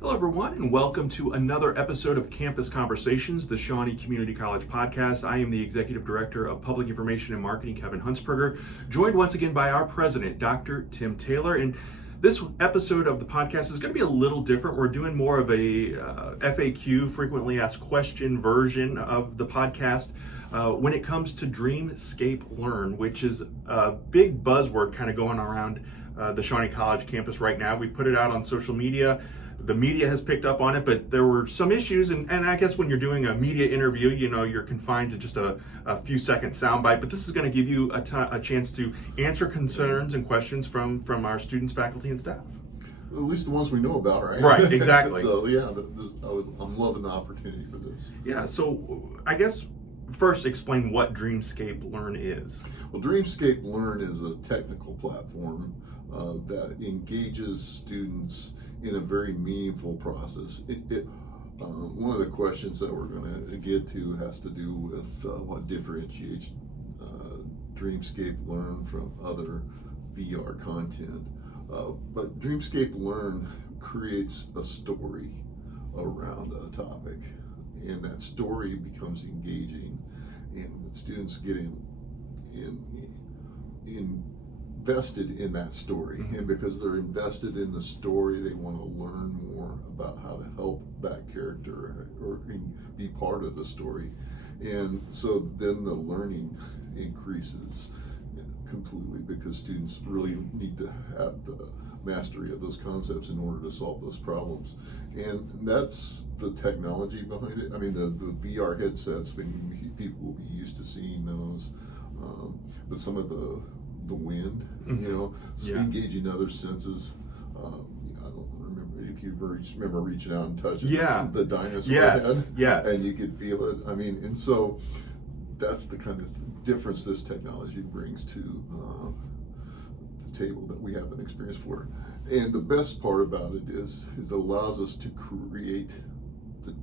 Hello, everyone, and welcome to another episode of Campus Conversations, the Shawnee Community College podcast. I am the Executive Director of Public Information and Marketing, Kevin Huntsberger, joined once again by our President, Dr. Tim Taylor. And this episode of the podcast is going to be a little different. We're doing more of a FAQ, frequently asked question version of the podcast when it comes to Dreamscape Learn, which is a big buzzword kind of going around the Shawnee College campus right now. We put it out on social media. The media has picked up on it, but there were some issues, and I guess when you're doing a media interview, you know, you're confined to just a few second soundbite, but this is going to give you a chance to answer concerns and questions from our students, faculty, and staff. At least the ones we know about, right? Right, exactly. So yeah, I'm loving the opportunity for this. Yeah, so I guess first explain what Dreamscape Learn is. Well, Dreamscape Learn is a technical platform that engages students in a very meaningful process. One of the questions that we're going to get to has to do with what differentiates Dreamscape Learn from other VR content. But Dreamscape Learn creates a story around a topic, and that story becomes engaging, and the students get invested in that story, and because they're invested in the story, they want to learn more about how to help that character or be part of the story, and so then the learning increases completely because students really need to have the mastery of those concepts in order to solve those problems. And that's the technology behind it. I mean, the VR headsets, people will be used to seeing those, but some of the wind, engaging other senses. I don't remember if you remember reaching out and touching the dinosaur head, and you could feel it. I mean, and so that's the kind of difference this technology brings to the table that we have an experience for. And the best part about it is it allows us to create the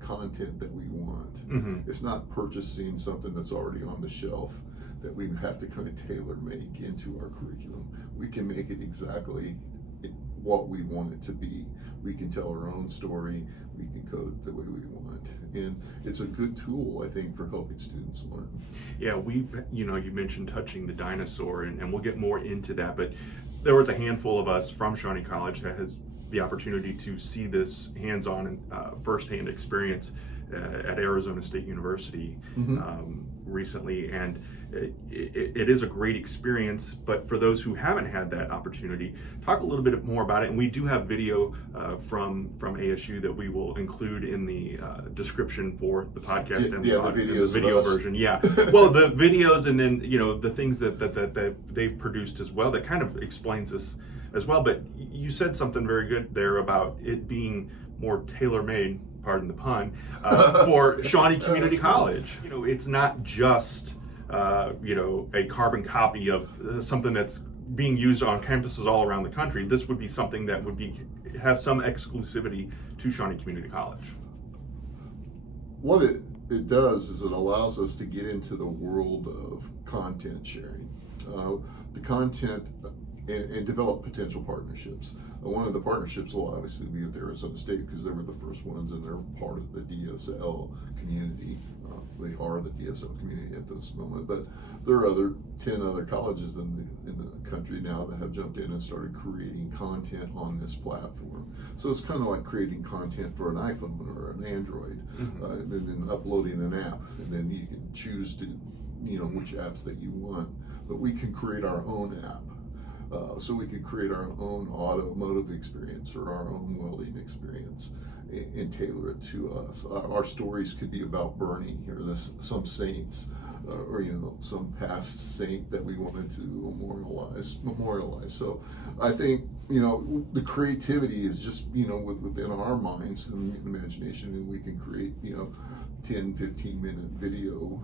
content that we want. It's not purchasing something that's already on the shelf that we have to kind of tailor make into our curriculum. We can make it exactly what we want it to be. We can tell our own story, we can code it the way we want. And it's a good tool, I think, for helping students learn. Yeah, you mentioned touching the dinosaur, and we'll get more into that, but there was a handful of us from Shawnee College that has the opportunity to see this hands-on and firsthand experience at Arizona State University recently, and it is a great experience. But for those who haven't had that opportunity, talk a little bit more about it. And we do have video from ASU that we will include in the description for the podcast and the video version. Yeah, well, the videos, and then the things that they've produced as well that kind of explains this as well. But you said something very good there about it being more tailor-made, pardon the pun, for Shawnee Community College. It's not just a carbon copy of something that's being used on campuses all around the country. This would be something that would have some exclusivity to Shawnee Community College. What it does is it allows us to get into the world of content sharing. The content and develop potential partnerships. One of the partnerships will obviously be with Arizona State because they were the first ones and they're part of the DSL community. They are the DSL community at this moment, but there are 10 other colleges in the country now that have jumped in and started creating content on this platform. So it's kind of like creating content for an iPhone or an Android, and then uploading an app, and then you can choose to, which apps that you want. But we can create our own app. So we could create our own automotive experience or our own welding experience and tailor it to us. Our stories could be about Bernie or some saints or some past saint that we wanted to memorialize. So I think the creativity is just within our minds and imagination, and we can create 10-15 minute video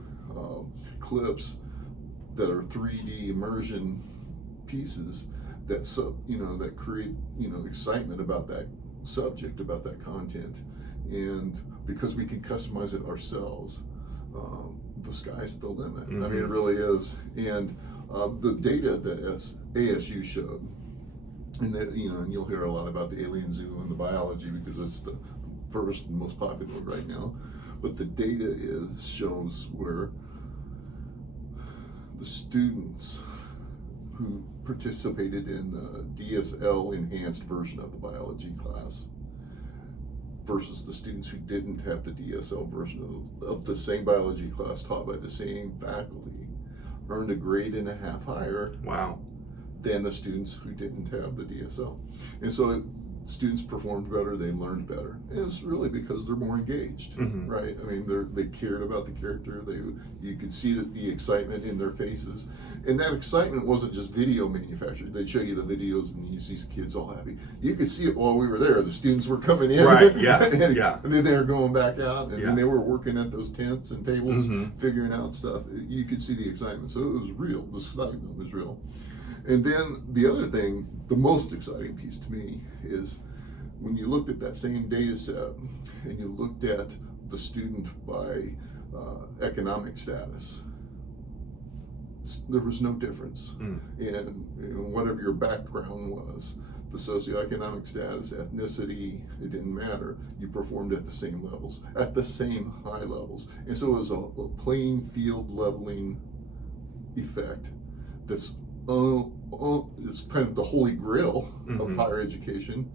clips that are 3D immersion pieces that create excitement about that subject, about that content, and because we can customize it ourselves, the sky's the limit. I mean, it really is. And the data that ASU showed And that, and you'll hear a lot about the alien zoo and the biology because it's the first and most popular right now. But the data shows where the students who participated in the DSL enhanced version of the biology class versus the students who didn't have the DSL version of the same biology class taught by the same faculty earned a grade and a half higher. Wow. Than the students who didn't have the DSL. And so students performed better, they learned better. And it's really because they're more engaged, right? I mean, they cared about the character. You could see that the excitement in their faces. And that excitement wasn't just video manufactured. They'd show you the videos and you see kids all happy. You could see it while we were there. The students were coming in. Right, yeah, and, yeah. And then they were going back out, and Yeah. then they were working at those tents and tables, figuring out stuff. You could see the excitement. So it was real. The excitement was real. And then the other thing, the most exciting piece to me, is when you looked at that same data set and you looked at the student by economic status, there was no difference in whatever your background was. The socioeconomic status, ethnicity, it didn't matter. You performed at the same levels, at the same high levels. And so it was a playing field leveling effect that's it's kind of the holy grail of higher education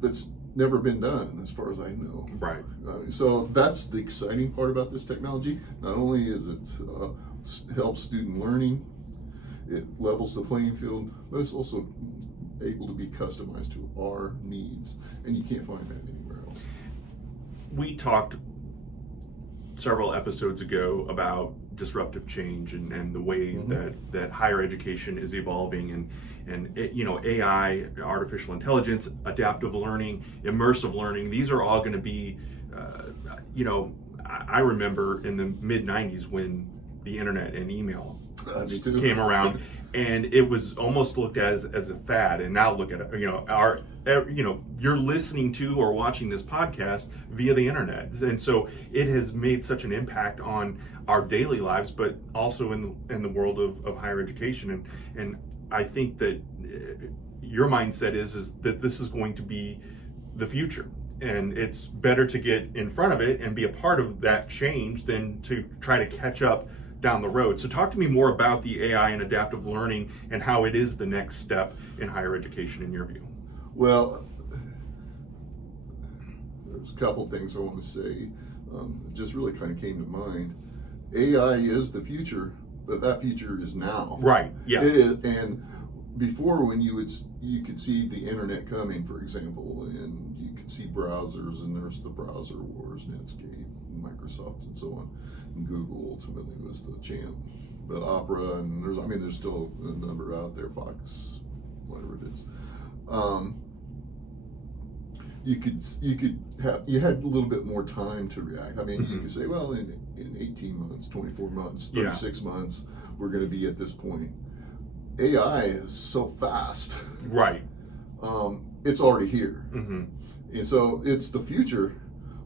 that's never been done as far as I know. Right. So that's the exciting part about this technology. Not only is it helps student learning, it levels the playing field, but it's also able to be customized to our needs, and you can't find that anywhere else. We talked several episodes ago about disruptive change and the way that higher education is evolving, and AI, artificial intelligence, adaptive learning, immersive learning. These are all going to be, I remember in the mid 90s when the internet and email came around, and it was almost looked at as a fad. And now look at it, you're listening to or watching this podcast via the internet, and so it has made such an impact on our daily lives, but also in the world of higher education. And I think that your mindset is that this is going to be the future, and it's better to get in front of it and be a part of that change than to try to catch up down the road. So talk to me more about the AI and adaptive learning and how it is the next step in higher education in your view. Well, there's a couple things I want to say. It just really kind of came to mind. AI is the future, but that future is now. Right. Yeah. It is. And before, when you could see the internet coming, for example, and you could see browsers, and there's the browser wars, Netscape, Microsoft, and so on. And Google ultimately was the champ. But Opera, and there's still a number out there, Fox, whatever it is. You had a little bit more time to react. I mean, you could say, well, in 18 months, 24 months, 36 months, we're going to be at this point. AI is so fast. Right. It's already here. And so it's the future,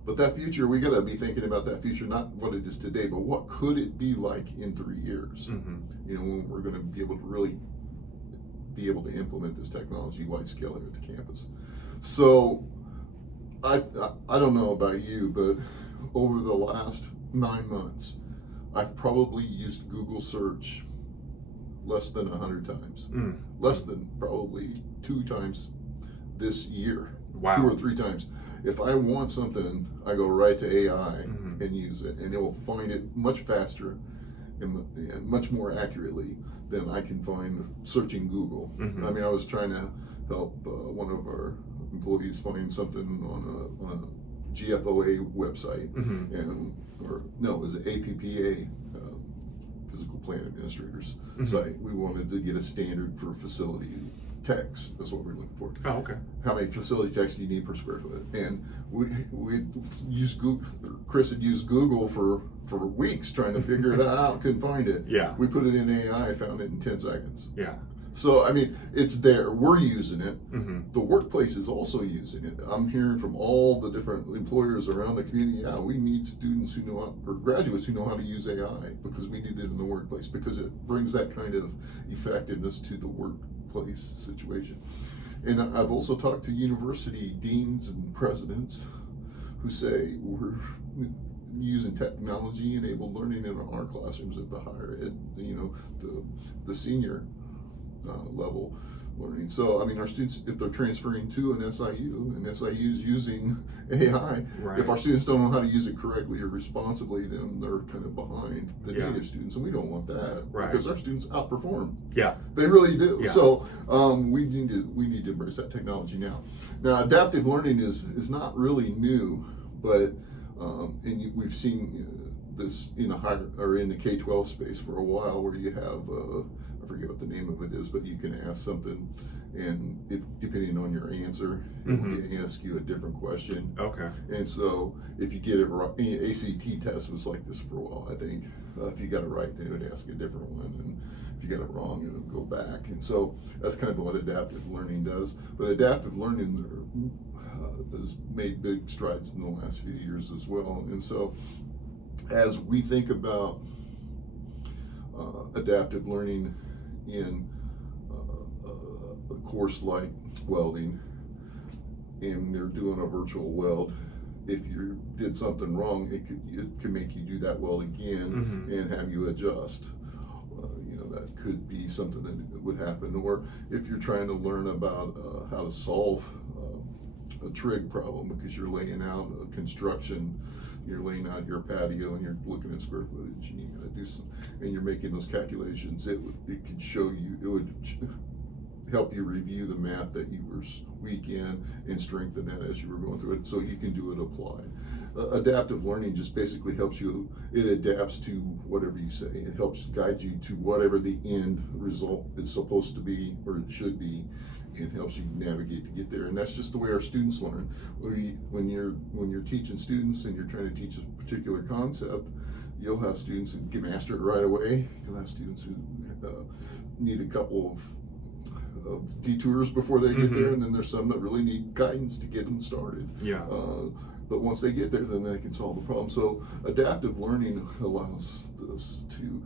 but that future, we got to be thinking about that future, not what it is today, but what could it be like in 3 years? When we're going to be able to really be able to implement this technology wide scale here at the campus. So I don't know about you, but over the last 9 months, I've probably used Google search less than 100 times. Less than probably 2 times this year. Wow. 2 or 3 times. If I want something, I go right to AI and use it, and it will find it much faster and much more accurately than I can find searching Google. I mean, I was trying to help one of our employees find something on a GFOA website, it was an APPA, Physical Plant Administrators site. We wanted to get a standard for facility techs. That's what we're looking for. Oh, okay. How many facility techs do you need per square foot? And we used Google. Chris had used Google for weeks trying to figure it out. Couldn't find it. Yeah. We put it in AI. Found it in 10 seconds. Yeah. So I mean, it's there. We're using it. The workplace is also using it. I'm hearing from all the different employers around the community. Yeah, we need students who know or graduates who know how to use AI because we need it in the workplace because it brings that kind of effectiveness to the workplace situation. And I've also talked to university deans and presidents who say we're using technology-enabled learning in our classrooms at the higher ed, the senior level learning. So, I mean, our students, if they're transferring to an SIU, and SIU is using AI, Right. if our students don't know how to use it correctly or responsibly, then they're kind of behind the Yeah. native students, and we don't want that, Right. because our students outperform. Yeah. They really do. Yeah. So we need to embrace that technology now. Now, adaptive learning is not really new, but we've seen this in the K-12 space for a while, where you have I forget what the name of it is, but you can ask something, and if depending on your answer, it will ask you a different question. Okay. And so if you get it right, ACT test was like this for a while, I think. If you got it right, then it would ask a different one, and if you got it wrong, it would go back. And so that's kind of what adaptive learning does. But adaptive learning has made big strides in the last few years as well. And so as we think about adaptive learning in a course like welding, and they're doing a virtual weld, if you did something wrong, it can make you do that weld again and have you adjust. That could be something that would happen. Or if you're trying to learn about how to solve a trig problem, because you're laying out a construction, you're laying out your patio and you're looking at square footage, and you gotta do some, and you're making those calculations, it could show you, it would help you review the math that you were weak in and strengthen that as you were going through it, so you can do it applied. Adaptive learning just basically helps you, it adapts to whatever you say. It helps guide you to whatever the end result is supposed to be, or it should be, and helps you navigate to get there. And that's just the way our students learn. When you're teaching students and you're trying to teach a particular concept, you'll have students who can master it right away. You'll have students who need a couple of detours before they get there, and then there's some that really need guidance to get them started. Yeah. But once they get there, then they can solve the problem. So adaptive learning allows us to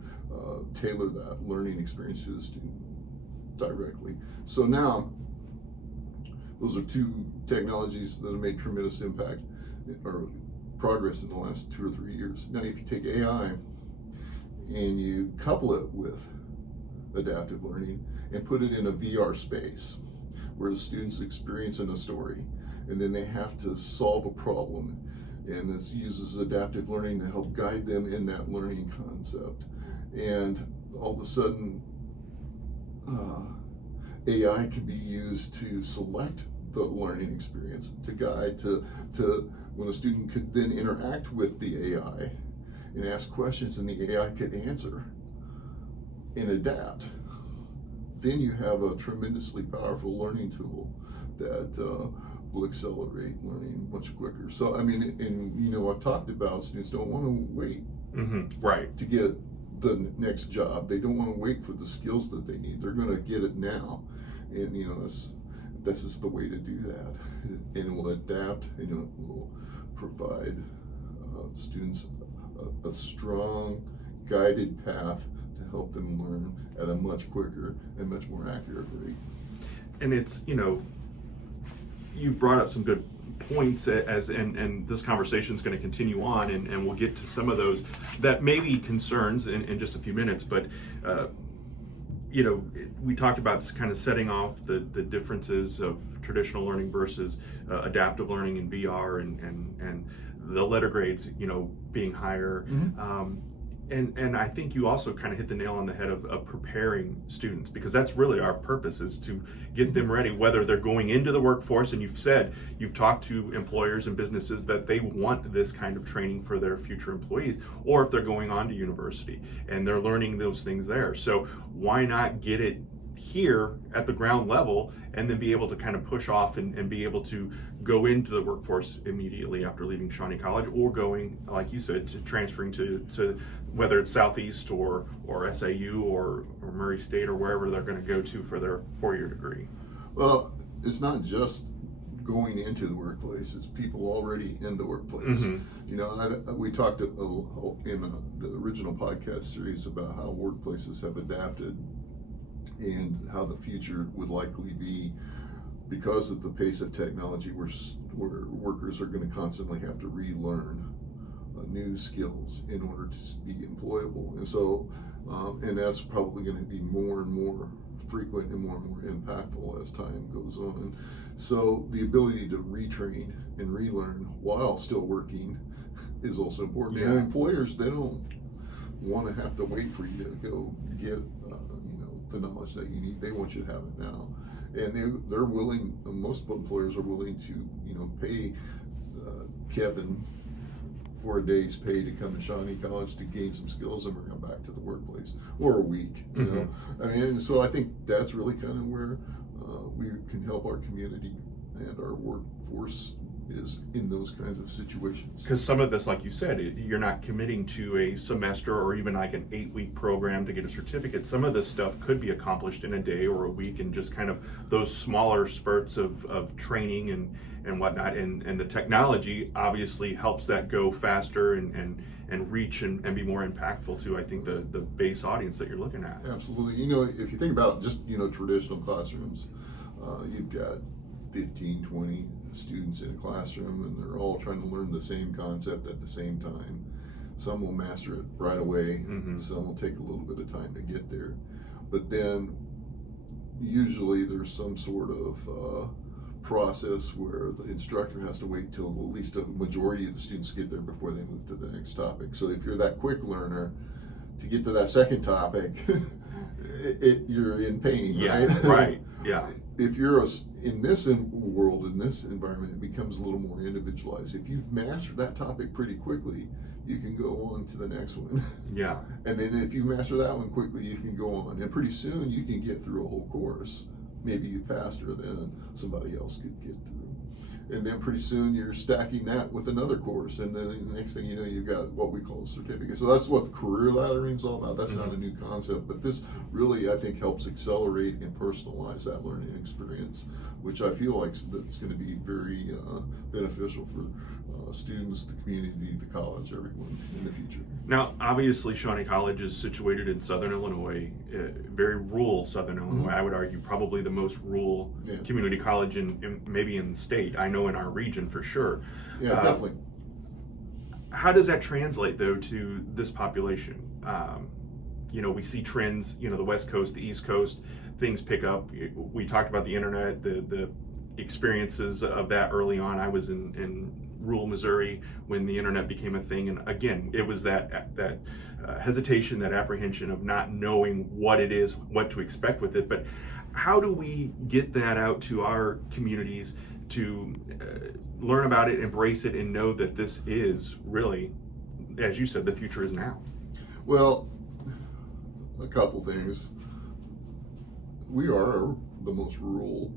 tailor that learning experience to the student directly. So now, those are two technologies that have made tremendous impact or progress in the last 2 or 3 years. Now, if you take AI and you couple it with adaptive learning and put it in a VR space where the students experiencing a story, and then they have to solve a problem, and this uses adaptive learning to help guide them in that learning concept. And all of a sudden, AI can be used to select the learning experience, to guide to when a student could then interact with the AI and ask questions, and the AI could answer and adapt. Then you have a tremendously powerful learning tool that will accelerate learning much quicker. So, I mean, and I've talked about students don't want to wait Right. to get the next job. They don't want to wait for the skills that they need. They're going to get it now, and this is the way to do that. And it will adapt, and it will provide students a strong, guided path to help them learn at a much quicker and much more accurate rate. And it's, you've brought up some good points and this conversation is going to continue on, and we'll get to some of those that may be concerns in just a few minutes, but we talked about kind of setting off the differences of traditional learning versus adaptive learning in VR and the letter grades being higher. And I think you also kind of hit the nail on the head of preparing students, because that's really our purpose, is to get them ready, whether they're going into the workforce, and you've talked to employers and businesses that they want this kind of training for their future employees, or if they're going on to university and they're learning those things there. So why not get it here at the ground level, and then be able to kind of push off and be able to go into the workforce immediately after leaving Shawnee College, or going, like you said, to transferring to whether it's Southeast or SAU or Murray State or wherever they're going to go to for their 4-year degree. Well, it's not just going into the workplace, it's people already in the workplace. We talked in the original podcast series about how workplaces have adapted and how the future would likely be because of the pace of technology, where workers are going to constantly have to relearn new skills in order to be employable. And so, and that's probably going to be more and more frequent and more impactful as time goes on. So the ability to retrain and relearn while still working is also important. Yeah. And employers, they don't want to have to wait for you to go get the knowledge that you need. They want you to have it now. And they're willing, most employers are willing to pay Kevin for a day's pay to come to Shawnee College to gain some skills and bring them back to the workplace, or a week, you know. I mean, and so I think that's really kind of where we can help our community and our workforce is in those kinds of situations. Because some of this, like you said, you're not committing to a semester or even like an 8-week program to get a certificate. Some of this stuff could be accomplished in a day or a week, and just kind of those smaller spurts of training and whatnot. And the technology obviously helps that go faster and reach and be more impactful to, I think, the base audience that you're looking at. Absolutely. If you think about just, traditional classrooms, you've got 15, 20 students in a classroom, and they're all trying to learn the same concept at the same time. Some will master it right away, some will take a little bit of time to get there. But then usually there's some sort of process where the instructor has to wait till at least a majority of the students get there before they move to the next topic. So if you're that quick learner, to get to that second topic, you're in pain, right? Right, yeah. If you're in this world, in this environment, it becomes a little more individualized. If you've mastered that topic pretty quickly, you can go on to the next one. Yeah. And then if you master that one quickly, you can go on. And pretty soon you can get through a whole course, maybe faster than somebody else could get through. And then pretty soon you're stacking that with another course, and then the next thing you know, you've got what we call a certificate. So that's what career laddering is all about. That's not a new concept, but this really, I think, helps accelerate and personalize that learning experience, which I feel like that's going to be very beneficial for students, the community, the college, everyone in the future. Now, obviously, Shawnee College is situated in Southern Illinois, very rural Southern Illinois. I would argue probably the most rural community college in maybe in the state. I know in our region for sure. Yeah, definitely. How does that translate, though, to this population? We see trends, the West Coast, the East Coast, things pick up. We talked about the internet, the experiences of that early on. I was in rural Missouri when the internet became a thing, and again, it was that hesitation, that apprehension of not knowing what it is, what to expect with it. But how do we get that out to our communities to learn about it, embrace it, and know that this is really, as you said, the future is now? Well, a couple things. We are the most rural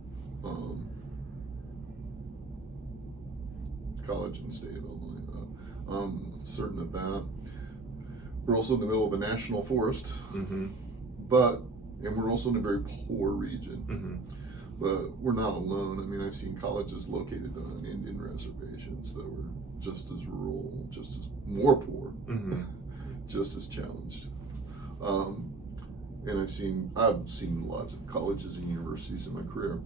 college in the state of Illinois. I'm certain of that. We're also in the middle of a national forest, and we're also in a very poor region. But we're not alone. I mean, I've seen colleges located on Indian reservations that were just as rural, just as more poor, just as challenged. And I've seen lots of colleges and universities in my career.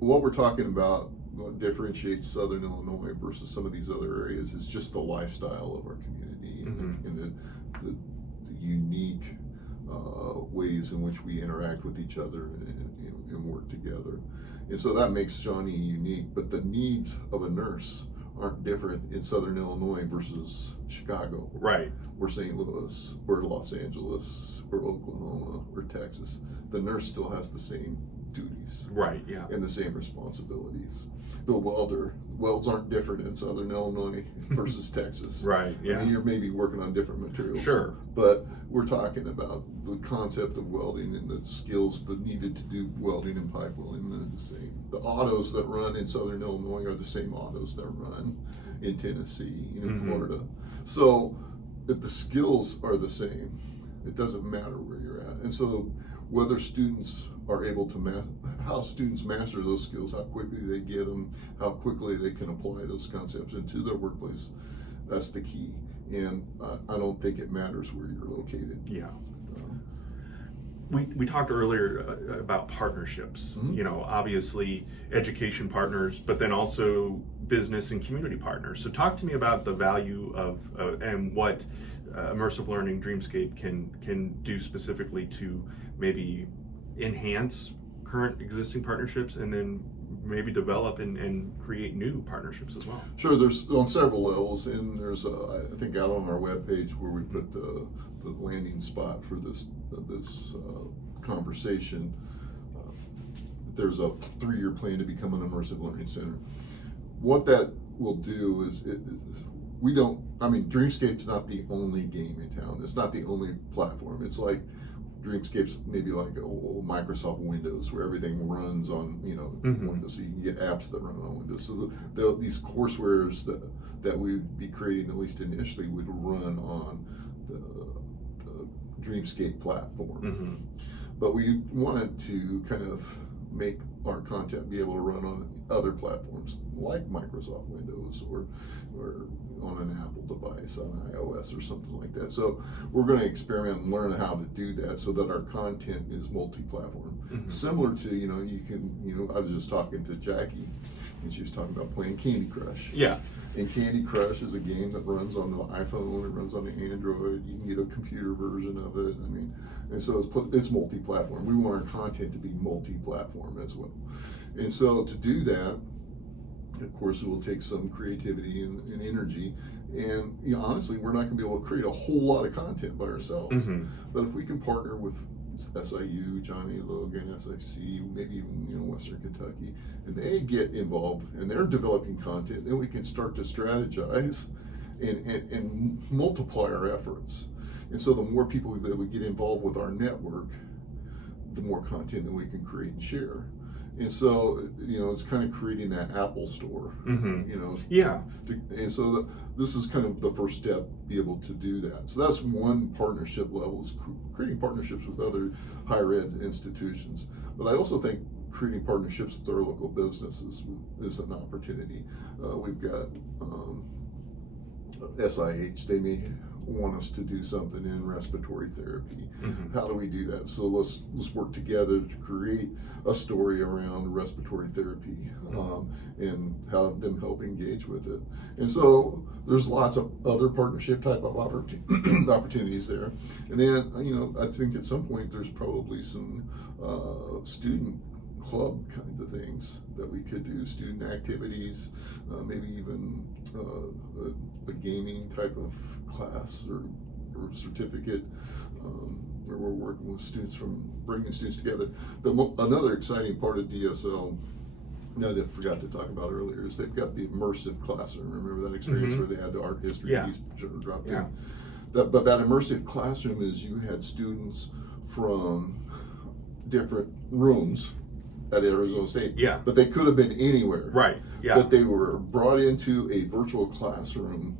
What we're talking about, what differentiates Southern Illinois versus some of these other areas, is just the lifestyle of our community and the unique ways in which we interact with each other and work together. And so that makes Shawnee unique, but the needs of a nurse aren't different in Southern Illinois versus Chicago, right, or St. Louis, or Los Angeles, or Oklahoma, or Texas. The nurse still has the same duties, right, yeah, and the same responsibilities. The welds aren't different in Southern Illinois versus Texas, right, yeah. I mean, you're maybe working on different materials, sure, but we're talking about the concept of welding and the skills that needed to do welding and pipe welding are the same. The autos that run in Southern Illinois are the same autos that run in Tennessee and in Florida. So the skills are the same. It doesn't matter where you're at. And so whether students are able to how students master those skills, how quickly they get them, how quickly they can apply those concepts into their workplace, that's the key. And I don't think it matters where you're located. Yeah. we talked earlier about partnerships. Mhm. You know, obviously education partners, but then also business and community partners. So talk to me about the value of and what immersive learning Dreamscape can do specifically to maybe enhance current existing partnerships, and then maybe develop and create new partnerships as well. Sure, there's on several levels, and there's I think out on our webpage where we put the landing spot for this conversation. There's a 3-year plan to become an immersive learning center. What that will do is Dreamscape's not the only game in town. It's not the only platform. It's like Dreamscape's maybe like Microsoft Windows, where everything runs on Windows, so you can get apps that run on Windows. So these courseware that we'd be creating, at least initially, would run on the Dreamscape platform. Mm-hmm. But we wanted to kind of make our content be able to run on other platforms like Microsoft Windows or on an Apple device, on iOS or something like that. So we're going to experiment and learn how to do that so that our content is multi-platform. Mm-hmm. Similar to, I was just talking to Jackie, and she was talking about playing Candy Crush. Yeah. And Candy Crush is a game that runs on the iPhone, it runs on the Android, you can get a computer version of it. And so it's multi-platform. We want our content to be multi-platform as well. And so to do that, of course, it will take some creativity and energy. And honestly, we're not going to be able to create a whole lot of content by ourselves. Mm-hmm. But if we can partner with SIU, Johnny Logan, SIC, maybe even Western Kentucky, and they get involved and they're developing content, then we can start to strategize and multiply our efforts. And so the more people that we get involved with our network, the more content that we can create and share. And so, it's kind of creating that Apple store. Mm-hmm. Yeah. And so this is kind of the first step, be able to do that. So that's one partnership level, is creating partnerships with other higher ed institutions. But I also think creating partnerships with our local businesses is an opportunity. We've got SIH, they may want us to do something in respiratory therapy. Mm-hmm. How do we do that? So let's work together to create a story around respiratory therapy, and have them help engage with it. And so there's lots of other partnership type of opportunities there. And then I think at some point there's probably some student club kind of things that we could do, student activities, maybe even a gaming type of class or certificate, where we're working with students, bringing students together. Another exciting part of DSL that I forgot to talk about earlier is they've got the immersive classroom. Remember that experience where they had the art history piece dropped in? But that immersive classroom is you had students from different rooms at Arizona State. Yeah. But they could have been anywhere. Right. Yeah. But they were brought into a virtual classroom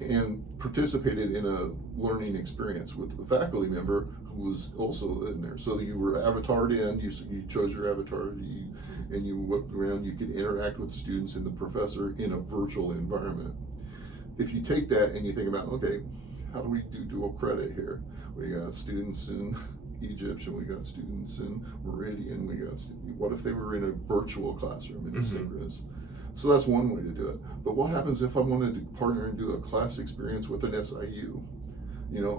and participated in a learning experience with the faculty member who was also in there. So you were avatared in, you chose your avatar, and you walked around, you could interact with students and the professor in a virtual environment. If you take that and you think about, okay, how do we do dual credit here? We got students in Egypt, and we got students in Meridian, what if they were in a virtual classroom in a synchronous? So that's one way to do it. But what happens if I wanted to partner and do a class experience with an SIU?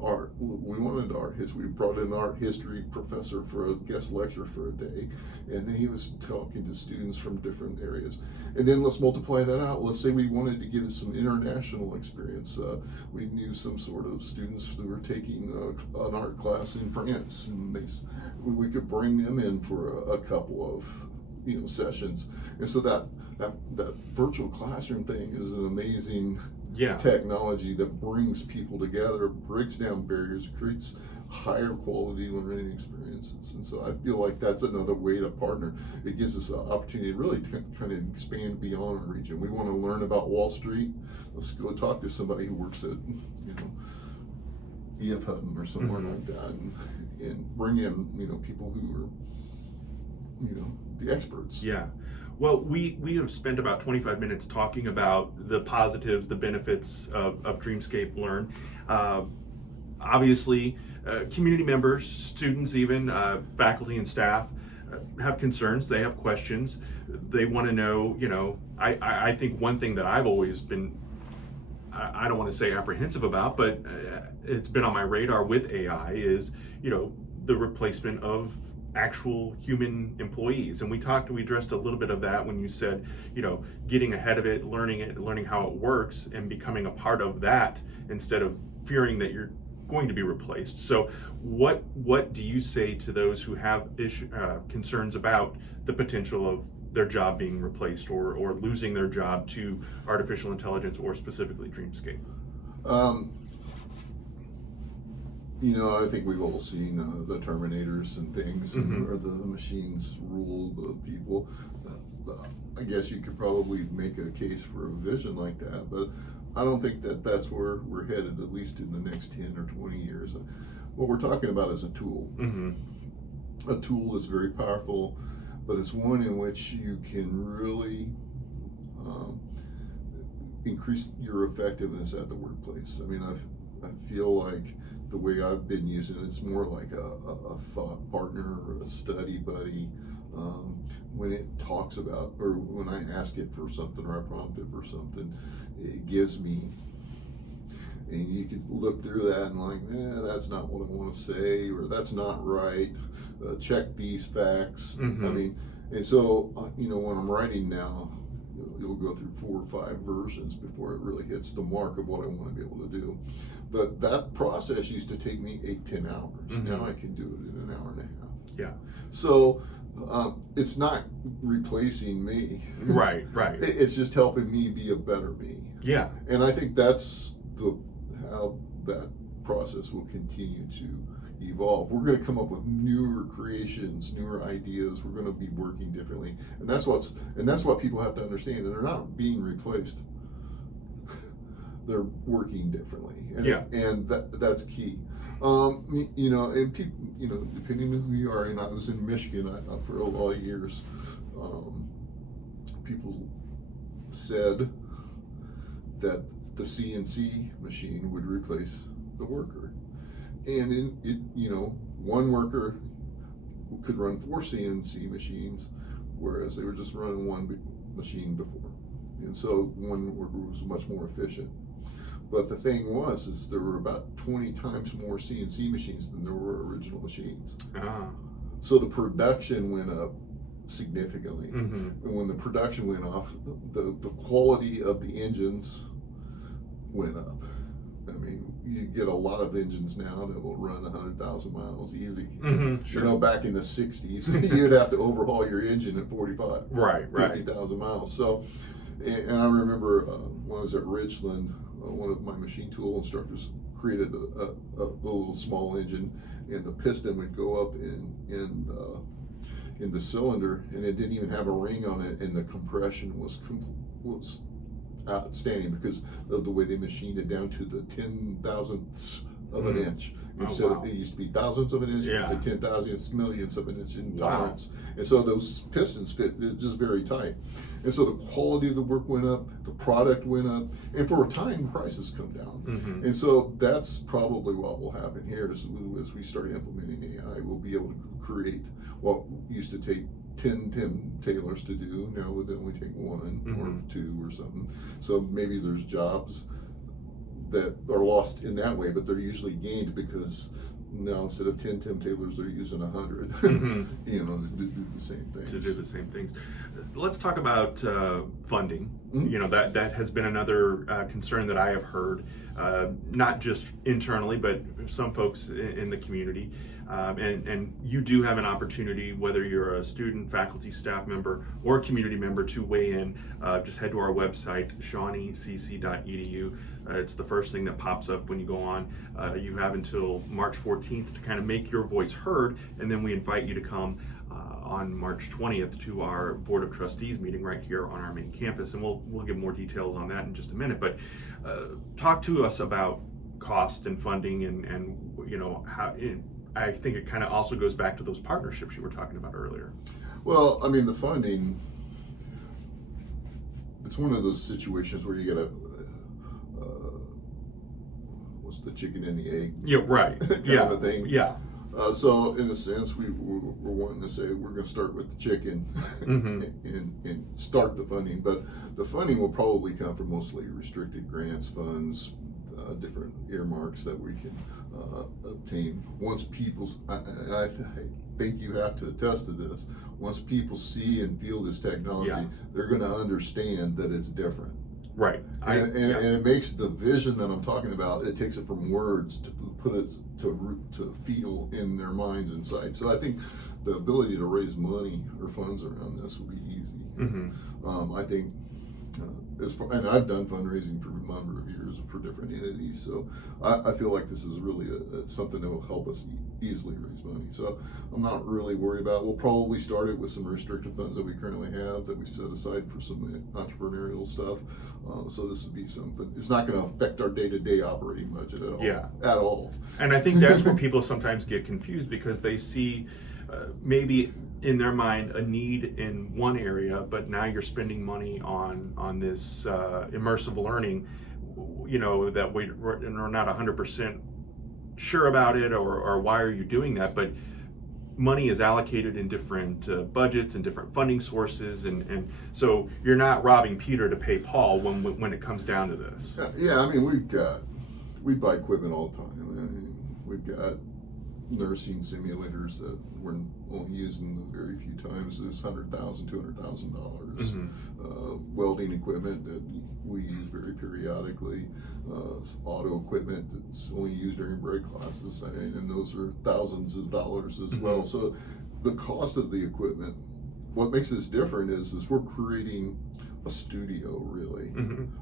Art. We wanted art history. We brought in an art history professor for a guest lecture for a day, and he was talking to students from different areas. And then let's multiply that out. Let's say we wanted to get some international experience. We knew some sort of students who were taking an art class in France, and we could bring them in for a couple of sessions. And so that virtual classroom thing is an amazing technology that brings people together, breaks down barriers, creates higher quality learning experiences. And so I feel like that's another way to partner. It gives us an opportunity to really kind of expand beyond our region. We want to learn about Wall Street. Let's go talk to somebody who works at EF Hutton or somewhere like that, and bring in people who are the experts. Yeah. Well, we have spent about 25 minutes talking about the positives, the benefits of Dreamscape Learn. obviously, community members, students, even faculty and staff have concerns. They have questions. They want to know. I think one thing that I've always been, I don't want to say apprehensive about, but it's been on my radar with AI is, the replacement of actual human employees. And we addressed a little bit of that when you said, getting ahead of it, learning how it works and becoming a part of that instead of fearing that you're going to be replaced. So what do you say to those who have concerns about the potential of their job being replaced or losing their job to artificial intelligence or specifically Dreamscape? I think we've all seen the Terminators and things, or the machines rule the people. I guess you could probably make a case for a vision like that, but I don't think that that's where we're headed, at least in the next 10 or 20 years. What we're talking about is a tool. A tool is very powerful, but it's one in which you can really increase your effectiveness at the workplace. I mean, I feel like the way I've been using it, it's more like a thought partner or a study buddy. When it talks about, or when I ask it for something or I prompt it for something, it gives me, and you could look through that and like, that's not what I want to say, or that's not right. Check these facts. I mean, and so, when I'm writing now, you'll go through 4 or 5 versions before it really hits the mark of what I want to be able to do. But that process used to take me 8-10 hours. Now I can do it in an hour and a half. Yeah. So it's not replacing me. Right. It's just helping me be a better me. Yeah. And I think that's how that process will continue to evolve. We're going to come up with newer creations, newer ideas. We're going to be working differently, and that's what people have to understand. And they're not being replaced; they're working differently. And that's key. And people, depending on who you are. And I was in Michigan for a lot of years. People said that the CNC machine would replace the worker. And one worker could run 4 CNC machines, whereas they were just running one machine before. And so one worker was much more efficient. But the thing is there were about 20 times more CNC machines than there were original machines. So the production went up significantly. And when the production went off, the quality of the engines went up. I mean, you get a lot of engines now that will run 100,000 miles easy. Sure. Back in the 60s, you'd have to overhaul your engine at 45, 50,000 miles. So, and I remember when I was at Richland, one of my machine tool instructors created a little small engine, and the piston would go up in the cylinder, and it didn't even have a ring on it, and the compression was outstanding because of the way they machined it down to the 10,000ths of an inch. Instead of, it used to be thousandths of an inch, to 10,000ths, millionths of an inch in tolerance. And so those pistons fit just very tight. And so the quality of the work went up, the product went up, and for a time, prices come down. And so that's probably what will happen here as we start implementing AI. We'll be able to create what used to take 10 tailors to do. Now would only take 1 or 2 or something. So maybe there's jobs that are lost in that way, but they're usually gained because now instead of 10 tailors, they're using 100. To do the same things. To do the same things. Let's talk about funding. That has been another concern that I have heard, not just internally, but some folks in the community. And you do have an opportunity, whether you're a student, faculty, staff member, or community member, to weigh in. Just head to our website, shawneecc.edu. It's the first thing that pops up when you go on. You have until March 14th to kind of make your voice heard, and then we invite you to come on March 20th to our Board of Trustees meeting right here on our main campus, and we'll give more details on that in just a minute. But talk to us about cost and funding, and how. I think it kind of also goes back to those partnerships you were talking about earlier. Well, I mean, the funding, it's one of those situations where you get was the chicken and the egg. Yeah, right. kind Yeah. of a thing. Yeah. So in a sense, we're wanting to say we're going to start with the chicken and start the funding, but the funding will probably come from mostly restricted grants, funds, different earmarks that we can obtain. Once people, and I think you have to attest to this, once people see and feel this technology, they're going to understand that it's different. Right. And it makes the vision that I'm talking about, it takes it from words to put it to feel in their minds inside. So I think the ability to raise money or funds around this will be easy. I think, and I've done fundraising for a number of years for different entities, so I feel like this is really something that will help us easily raise money. So I'm not really worried about it. We'll probably start it with some restricted funds that we currently have that we've set aside for some entrepreneurial stuff. So this would be something, it's not going to affect our day-to-day operating budget at all. At all. And I think that's where people sometimes get confused, because they see maybe in their mind a need in one area, but now you're spending money on this immersive learning, that we're not 100% sure about it, or why are you doing that? But money is allocated in different budgets and different funding sources, and so you're not robbing Peter to pay Paul when it comes down to this. Yeah, I mean, we buy equipment all the time. I mean, we've got nursing simulators that we're only using very few times. There's $100,000, $200,000. Welding equipment that we use very periodically. Auto equipment that's only used during break classes, and those are thousands of dollars as well. So the cost of the equipment, what makes this different is we're creating a studio, really,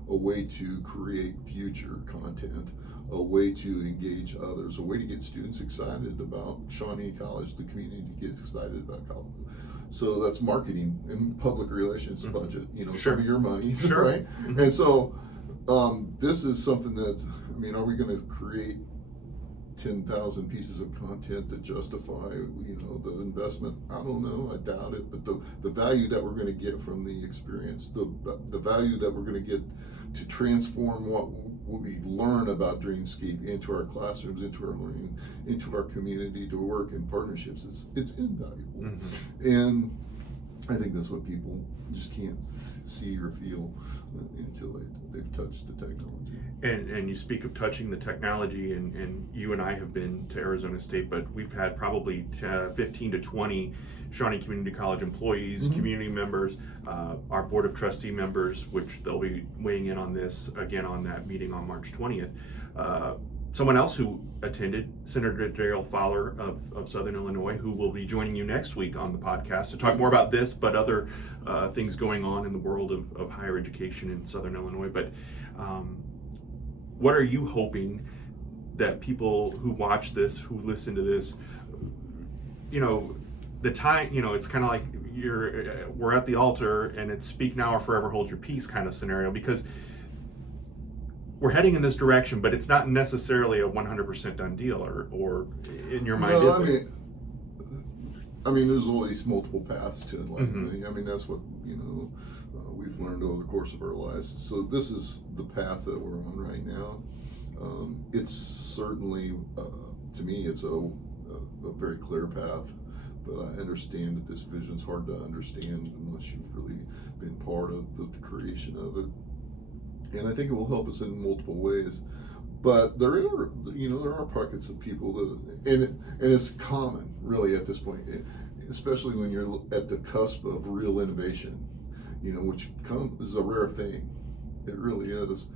a way to create future content, a way to engage others, a way to get students excited about Shawnee College, the community gets excited about college. So that's marketing and public relations budget, some of your money, right? And so this is something that, I mean, are we going to create 10,000 pieces of content that justify, the investment? I don't know. I doubt it. But the value that we're going to get from the experience, the value that we're going to get to transform what we learn about Dreamscape into our classrooms, into our learning, into our community, to work in partnerships, it's invaluable. And I think that's what people just can't see or feel until they've touched the technology. And you speak of touching the technology, and you and I have been to Arizona State, but we've had probably 15 to 20 Shawnee Community College employees, community members, our Board of Trustee members, which they'll be weighing in on this again on that meeting on March 20th. Someone else who attended, Senator Darrell Fowler of Southern Illinois, who will be joining you next week on the podcast to talk more about this, but other things going on in the world of higher education in Southern Illinois. But what are you hoping that people who watch this, who listen to this, the time, it's kind of like we're at the altar and it's speak now or forever hold your peace kind of scenario, because we're heading in this direction, but it's not necessarily a 100% done deal, or in your mind, is it? I mean, there's always multiple paths to enlightenment. I mean, that's what, we've learned over the course of our lives. So this is the path that we're on right now. It's certainly, to me, it's a very clear path, but I understand that this vision's hard to understand unless you've really been part of the creation of it. And I think it will help us in multiple ways. But there are pockets of people that, and it's common really at this point, especially when you're at the cusp of real innovation, which is a rare thing. It really is.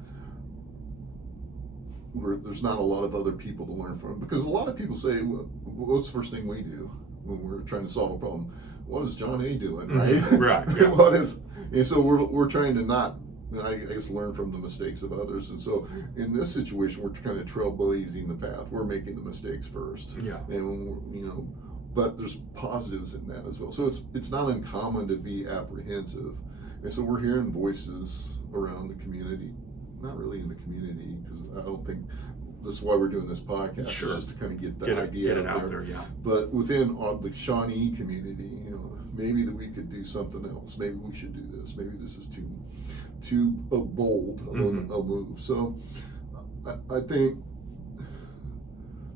There's not a lot of other people to learn from, because a lot of people say, well, what's the first thing we do when we're trying to solve a problem? What is John A. doing, right? Right. Yeah. And so we're trying to not, I guess, learn from the mistakes of others. And so in this situation, we're kind of trailblazing the path. We're making the mistakes first. Yeah. And but there's positives in that as well. So it's not uncommon to be apprehensive. And so we're hearing voices around the community, not really in the community, because I don't think this is why we're doing this podcast. Sure. Just to kind of get the idea out there. Yeah. But within the Shawnee community, maybe that we could do something else. Maybe we should do this. Maybe this is too bold of a move. So I think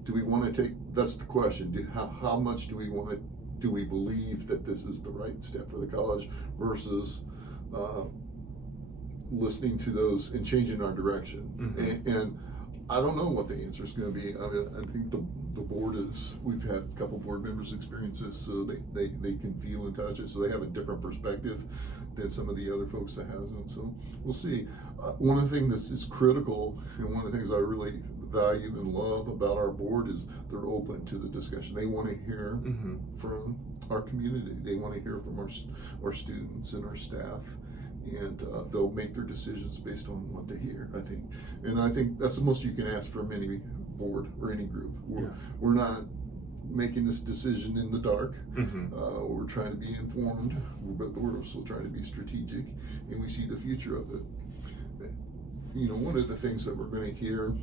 do we want to take, that's the question, how much do we believe that this is the right step for the college versus listening to those and changing our direction? And I don't know what the answer is going to be. I mean, I think the board we've had a couple board members experience this, so they can feel and touch it, so they have a different perspective than some of the other folks that hasn't. So we'll see. One of the things that is critical, and one of the things I really value and love about our board is they're open to the discussion. They want to hear from our community. They want to hear from our students and our staff. And they'll make their decisions based on what they hear, I think. And I think that's the most you can ask from any board or any group. We're not making this decision in the dark. We're trying to be informed, but we're also trying to be strategic, and we see the future of it. You know, one of the things that we're going to hear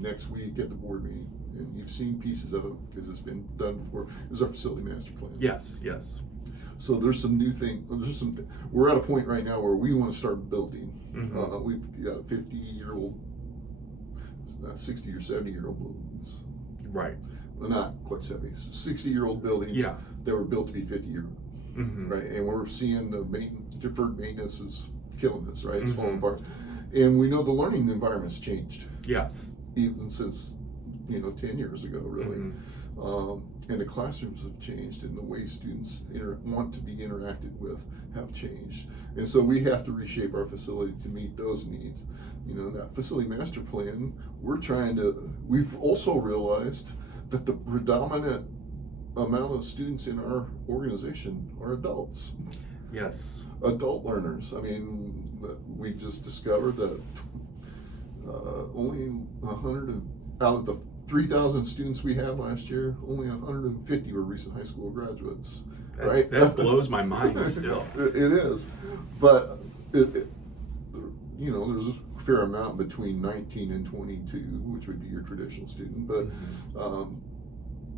next week at the board meeting, and you've seen pieces of it because it's been done before, is our facility master plan. Yes. So there's some new things. We're at a point right now where we want to start building. We've got 50-year-old, 60 or 70-year-old buildings. Right. Well, not quite 70. 60-year-old buildings that were built to be 50-year. Right. And we're seeing the deferred maintenance is killing us. Right. It's falling apart. And we know the learning environment's changed. Yes. Even since 10 years ago, really. And the classrooms have changed, and the way students want to be interacted with have changed. And so we have to reshape our facility to meet those needs. That facility master plan, we've also realized that the predominant amount of students in our organization are adults. Yes. Adult learners. I mean, we just discovered that only 100 out of the 3,000 students we had last year, only 150 were recent high school graduates. Right? That blows my mind still. It is. But, there's a fair amount between 19 and 22, which would be your traditional student. But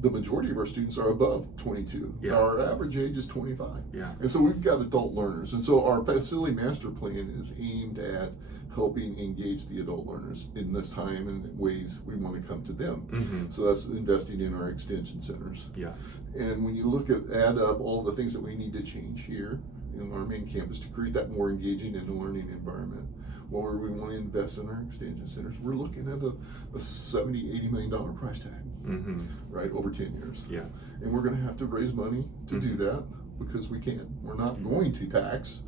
the majority of our students are above 22. Yeah. Our average age is 25. Yeah. And so we've got adult learners. And so our facility master plan is aimed at helping engage the adult learners in this time and ways we want to come to them. So that's investing in our extension centers. Yeah. And when you add up all the things that we need to change here in our main campus to create that more engaging and learning environment, where we want to invest in our extension centers, we're looking at a $70-80 million price tag, right, over 10 years. Yeah. And we're going to have to raise money to do that, because we can. We're not going to tax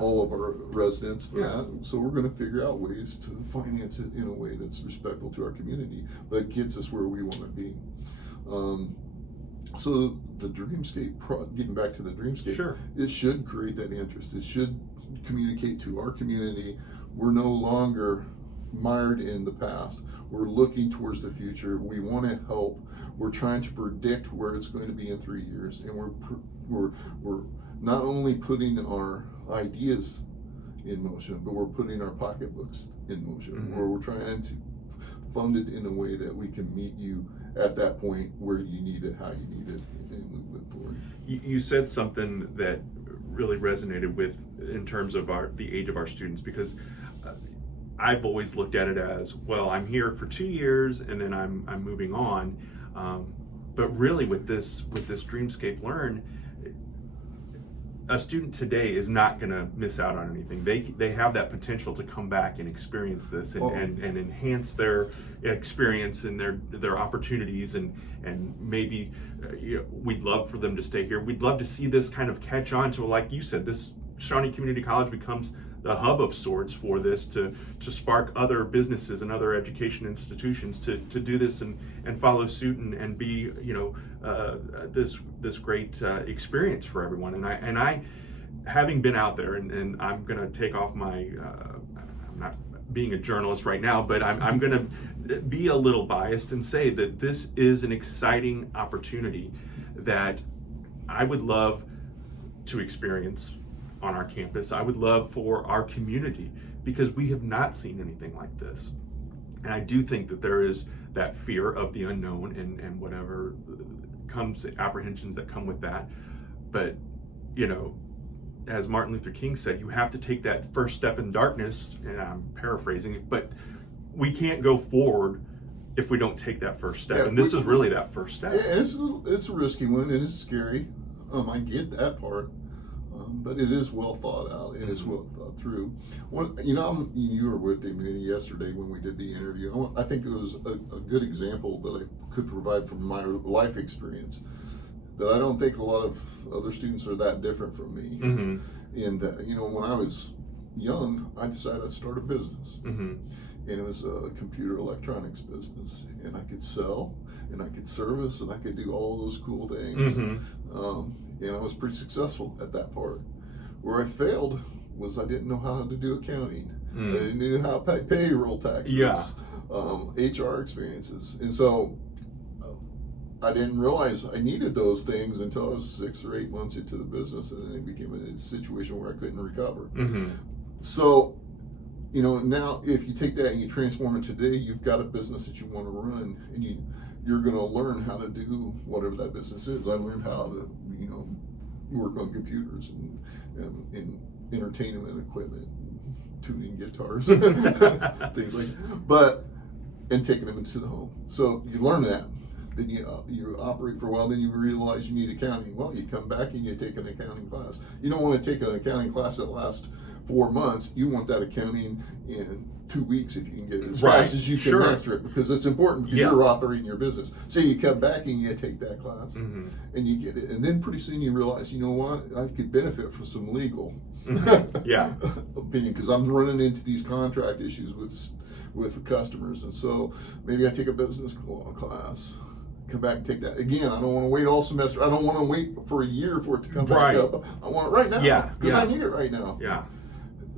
all of our residents for that. So we're going to figure out ways to finance it in a way that's respectful to our community, but gets us where we want to be. So the Dreamscape, getting back to the Dreamscape, it should create that interest. It should communicate to our community we're no longer mired in the past. We're looking towards the future. We want to help. We're trying to predict where it's going to be in 3 years, and we're not only putting our ideas in motion, but we're putting our pocketbooks in motion, where we're trying to fund it in a way that we can meet you at that point where you need it, how you need it, and we move forward. You said something that really resonated with in terms of the age of our students, because I've always looked at it as, well, I'm here for 2 years and then I'm moving on. But really with this Dreamscape Learn, a student today is not going to miss out on anything. They have that potential to come back and experience this and enhance their experience and their opportunities, and maybe we'd love for them to stay here. We'd love to see this kind of catch on to, like you said, this Shawnee Community College becomes the hub of sorts for this to spark other businesses and other education institutions to do this and follow suit and be this great experience for everyone. And I having been out there, and I'm going to take off my I'm not being a journalist right now, but I'm going to be a little biased and say that this is an exciting opportunity that I would love to experience on our campus. I would love for our community, because we have not seen anything like this. And I do think that there is that fear of the unknown and whatever comes, apprehensions that come with that. But, as Martin Luther King said, you have to take that first step in darkness, and I'm paraphrasing it, but we can't go forward if we don't take that first step. Yeah, And this is really that first step. It's a risky one, and it's scary. I get that part, but it is well thought out, and it's well thought through. You were with me yesterday when we did the interview. I think it was a good example that I could provide from my life experience, that I don't think a lot of other students are that different from me. Mm-hmm. And when I was young, I decided I'd start a business. Mm-hmm. And it was a computer electronics business, and I could sell, and I could service, and I could do all those cool things. Mm-hmm. And I was pretty successful at that part. Where I failed was I didn't know how to do accounting. I didn't know how to pay payroll taxes, HR experiences, and so I didn't realize I needed those things until I was 6 or 8 months into the business, and then it became a situation where I couldn't recover. Mm-hmm. So, now if you take that and you transform it today, you've got a business that you want to run, and you're going to learn how to do whatever that business is. I learned how to, work on computers and entertainment equipment, tuning guitars, things like that, and taking them into the home. So you learn that. Then you operate for a while, then you realize you need accounting. Well, you come back and you take an accounting class. You don't want to take an accounting class that lasts 4 months. You want that accounting in 2 weeks if you can get it as fast as you can master it, because it's important, because you're operating your business. So you come back and you take that class, and you get it. And then pretty soon you realize, you know what, I could benefit from some legal opinion, because I'm running into these contract issues with the customers. And so maybe I take a business class, come back and take that again. I don't want to wait all semester. I don't want to wait for a year for it to come back up. I want it right now, because I need it right now.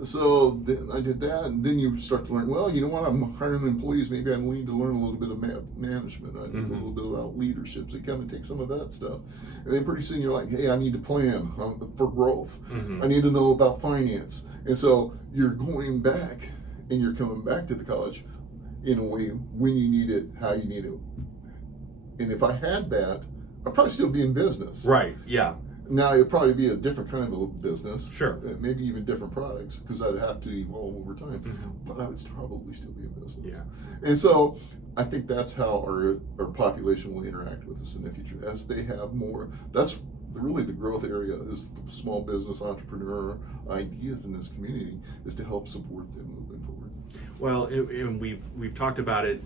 So then I did that, and then you start to learn, well, you know what, I'm hiring employees, maybe I need to learn a little bit of management. I need a little bit about leadership, so you come and take some of that stuff. And then pretty soon you're like, hey, I need to plan for growth. I need to know about finance. And so you're going back, and you're coming back to the college in a way when you need it, how you need it. And if I had that, I'd probably still be in business. Right, yeah. Now, it'd probably be a different kind of a business. Sure. Maybe even different products, because I'd have to evolve over time. But I would probably still be in business. Yeah. And so I think that's how our population will interact with us in the future, as they have more. That's really the growth area, is the small business entrepreneur ideas in this community, is to help support them moving forward. Well, and we've talked about it,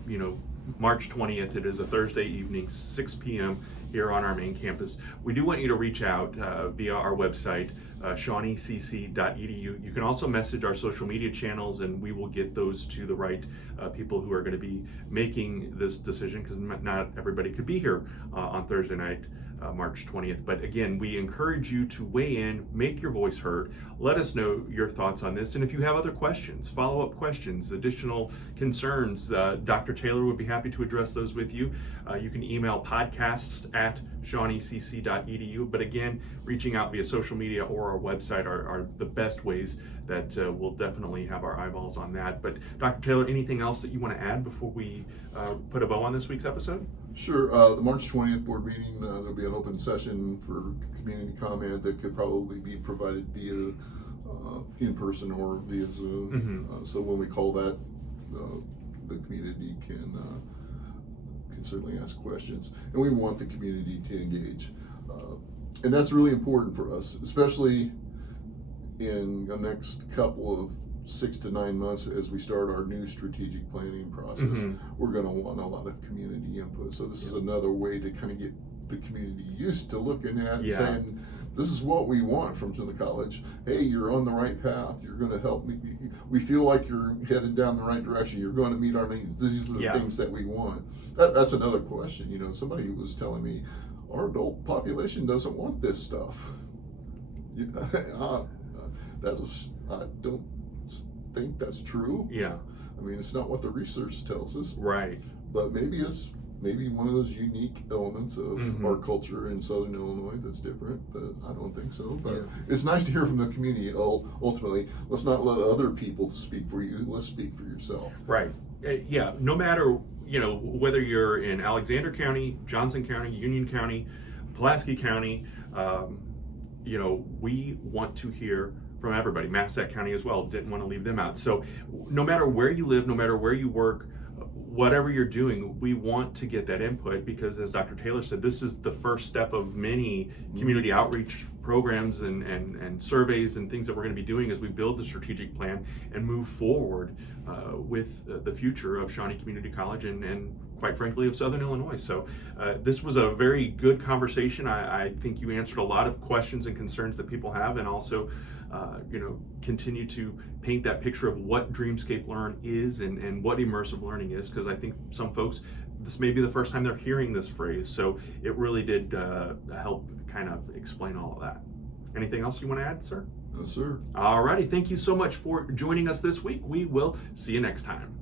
March 20th, it is a Thursday evening, 6 p.m. here on our main campus. We do want you to reach out via our website, shawneecc.edu. You can also message our social media channels, and we will get those to the right people who are going to be making this decision, because not everybody could be here on Thursday night, March 20th. But again, we encourage you to weigh in, make your voice heard, let us know your thoughts on this. And if you have other questions, follow-up questions, additional concerns, Dr. Taylor would be happy to address those with you. You can email podcasts@shawneecc.edu. But again, reaching out via social media or our website are the best ways that we'll definitely have our eyeballs on that. But Dr. Taylor, anything else that you want to add before we put a bow on this week's episode? Sure. The March 20th board meeting, there'll be an open session for community comment that could probably be provided via in person or via Zoom. So when we call that, the community can certainly ask questions, and we want the community to engage. And that's really important for us, especially in the next couple of 6 to 9 months as we start our new strategic planning process. We're going to want a lot of community input. So this is another way to kind of get the community used to looking at and saying, this is what we want from the college. Hey, you're on the right path. You're going to help me. We feel like you're headed down the right direction. You're going to meet our needs. These are the things that we want. That's another question. Somebody was telling me, our adult population doesn't want this stuff. I don't think that's true. I mean, it's not what the research tells us. Right. But maybe it's one of those unique elements of our culture in Southern Illinois that's different, but I don't think so. But it's nice to hear from the community. Ultimately, let's not let other people speak for you. Let's speak for yourself. Right. No matter, whether you're in Alexander County, Johnson County, Union County, Pulaski County, we want to hear from everybody. Massac County as well, didn't want to leave them out. So no matter where you live, no matter where you work, whatever you're doing, we want to get that input because, as Dr. Taylor said, this is the first step of many community outreach programs and surveys and things that we're going to be doing as we build the strategic plan and move forward with the future of Shawnee Community College and quite frankly, of Southern Illinois. So this was a very good conversation. I think you answered a lot of questions and concerns that people have, and also continue to paint that picture of what Dreamscape Learn is and what immersive learning is, because I think some folks, this may be the first time they're hearing this phrase, so it really did help kind of explain all of that. Anything else you want to add, sir? No, sir. All righty, thank you so much for joining us this week. We will see you next time.